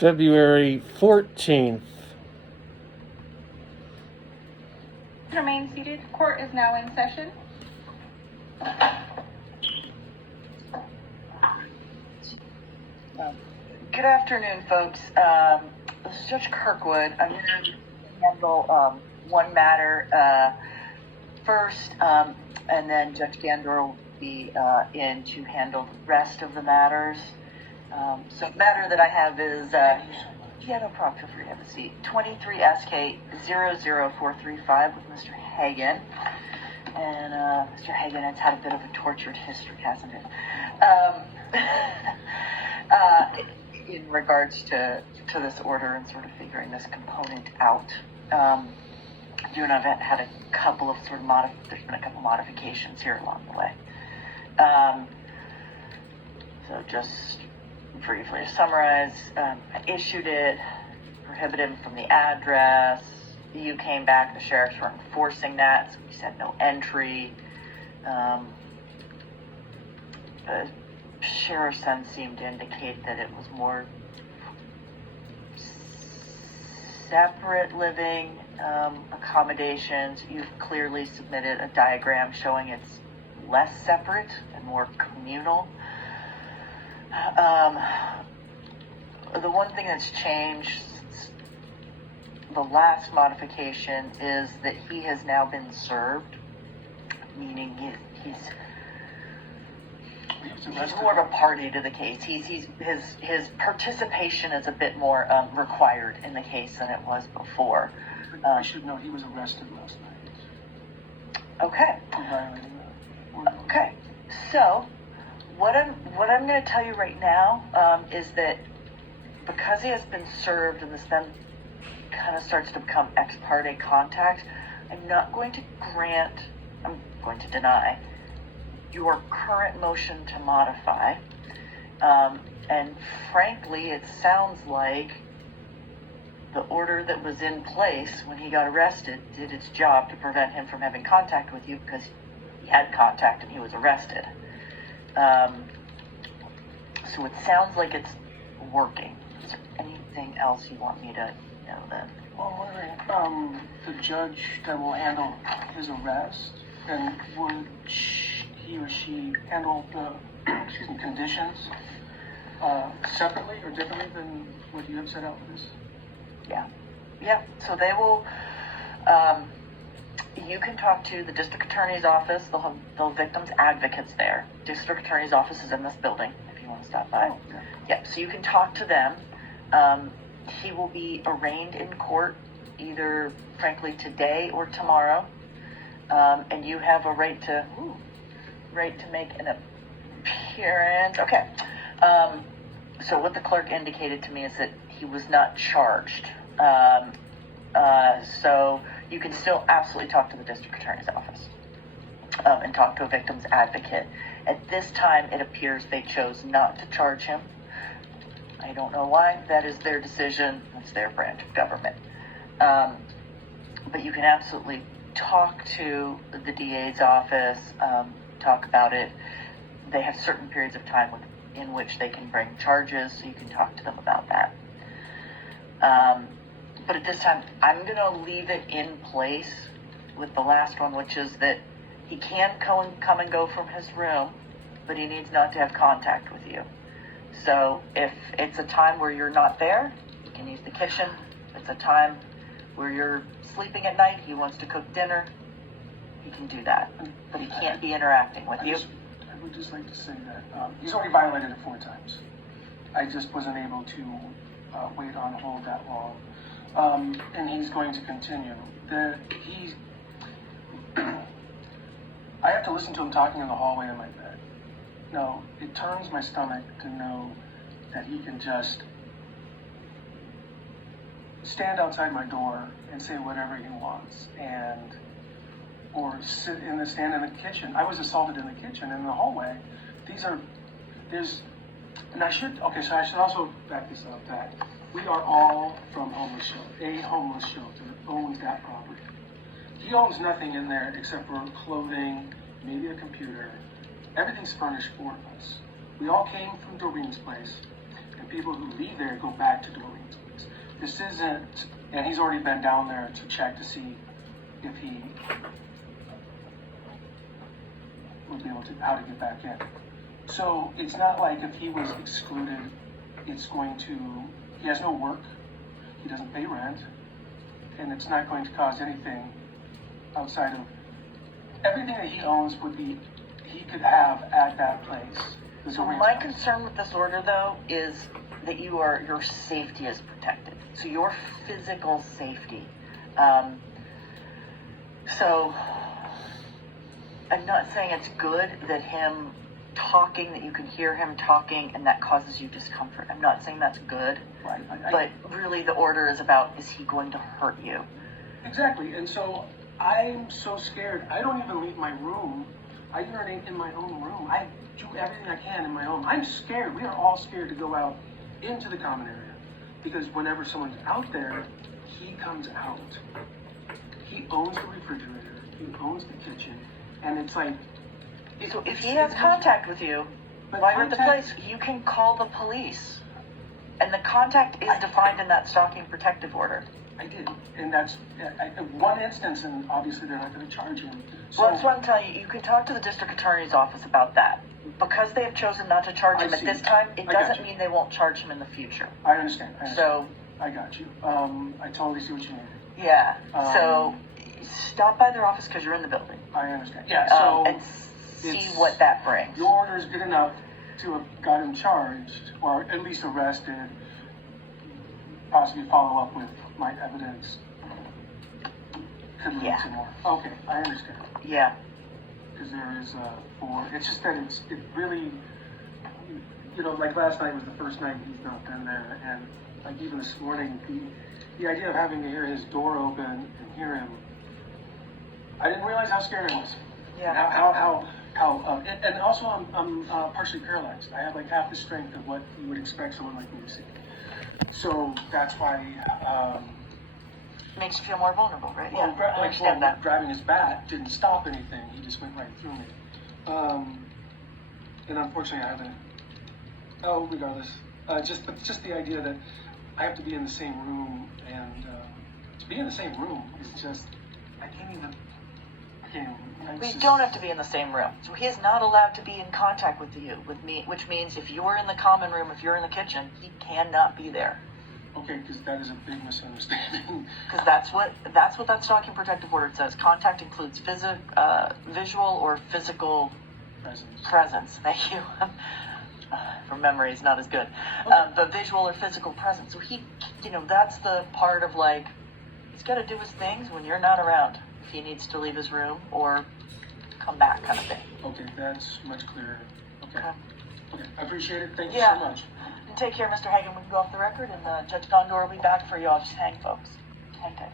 February 14th. Remain seated. Court is now in session. Good afternoon, folks. This is Judge Kirkwood. I'm going to handle one matter first, and then Judge Gandor will be in to handle the rest of the matters. So the matter that I have is, yeah, no problem, feel free to have a seat. 23 SK 00435 with Mr. Hagan. And Mr. Hagan has had a bit of a tortured history, hasn't it? In regards to this order and sort of figuring this component out. You and I've had a couple of there's been a couple modifications here along the way. So just briefly to summarize, I issued it, prohibited him from the address. You came back, the sheriffs were enforcing that, so we said no entry. The sheriff then seemed to indicate that it was more separate living accommodations. You've clearly submitted a diagram showing it's less separate and more communal. The one thing that's changed since the last modification is that he has now been served, meaning he's more of a party to the case. His participation is a bit more required in the case than it was before. I should know he was arrested last night. Okay. For violating that. Okay. So what I'm going to tell you right now is that because he has been served and this then kind of starts to become ex parte contact, I'm going to deny your current motion to modify. And frankly, it sounds like the order that was in place when he got arrested did its job to prevent him from having contact with you because he had contact and he was arrested. So it sounds like it's working. Is there anything else you want me to know then? Well, I'm wondering, the judge that will handle his arrest, and would he or she handle the conditions separately or differently than what you have set out for this? Yeah. So they will. You can talk to the district attorney's office. They'll have the victims' advocates there. District attorney's office is in this building. If you want to stop by. Oh, yeah. Yeah. So you can talk to them. He will be arraigned in court either, frankly, today or tomorrow. And you have a right to make an appearance. Okay. So what the clerk indicated to me is that he was not charged. So you can still absolutely talk to the district attorney's office and talk to a victim's advocate. At this time, it appears they chose not to charge him. I don't know why. That is their decision. It's their branch of government. But you can absolutely talk to the DA's office, talk about it. They have certain periods of time in which they can bring charges, so you can talk to them about that. But at this time, I'm going to leave it in place with the last one, which is that he can come and go from his room, but he needs not to have contact with you. So if it's a time where you're not there, you can use the kitchen. If it's a time where you're sleeping at night, he wants to cook dinner, he can do that. But he can't be interacting with you. I would just like to say that he's already violated it 4 times. I just wasn't able to wait on hold that long. And he's going to continue. I have to listen to him talking in the hallway in my bed. No, it turns my stomach to know that he can just stand outside my door and say whatever he wants, or stand in the kitchen. I was assaulted in the kitchen, in the hallway. I should also back this up that we are all from homeless shelter. A homeless shelter owns that property. He owns nothing in there except for clothing, maybe a computer. Everything's furnished for us. We all came from Doreen's place and people who leave there go back to Doreen's place. This isn't, and he's already been down there to check to see if he would be able to, how to get back in. So it's not like if he was excluded, it's going to, he has no work, he doesn't pay rent, and it's not going to cause anything outside of, everything that he owns would be, he could have at that place. So my concern with this order, though, is that your safety is protected. So your physical safety. So I'm not saying it's good that him talking, that you can hear him talking, and that causes you discomfort. I'm not saying that's good. Right. But really the order is about, is he going to hurt you? Exactly. And so I'm so scared. I don't even leave my room. I urinate in my own room. I do everything I can in my own. I'm scared. We are all scared to go out into the common area because whenever someone's out there, he comes out. He owns the refrigerator. He owns the kitchen. And it's like... So if he has contact with you while you're at the place, you can call the police. And the contact is defined in that stalking protective order. I did. And that's one instance, and obviously they're not going to charge him. So, Well, that's what I'm telling you. You can talk to the district attorney's office about that. Because they have chosen not to charge him at this time, it doesn't mean they won't charge him in the future. I understand. So, I got you. I totally see what you mean. yeah. So, stop by their office because you're in the building. I understand. Yeah, so... and see what that brings. Your order is good enough to have got him charged, or at least arrested, possibly follow up with my evidence. Could lead to more. Okay, I understand. Yeah. Because there is it's just that it really, like last night was the first night he's not been there, and like even this morning, the idea of having to hear his door open and hear him, I didn't realize how scared I was. Yeah. And also I'm partially paralyzed. I have like half the strength of what you would expect someone like me to see. So that's why. Makes you feel more vulnerable, right? Well, Yeah, I understand that. Grabbing his bat didn't stop anything. He just went right through me. And unfortunately, I haven't. Oh, regardless, just the idea that I have to be in the same room, and to be in the same room is just I can't even. We don't have to be in the same room. So he is not allowed to be in contact with me, which means if you're in the common room, if you're in the kitchen, he cannot be there. Okay, because that is a big misunderstanding. Because that's what that stalking protective order says. Contact includes visual or physical presence. Thank you. From memory is not as good. Okay. But visual or physical presence. So he, that's the part of like, he's got to do his things when you're not around. If he needs to leave his room or come back kind of thing. Okay, that's much clearer. Okay. Okay, I appreciate it. Thank you Yeah. so much. And take care, Mr. Hagan. We can go off the record, and Judge Gondor will be back for you. I'll just hang, folks. Hang tight.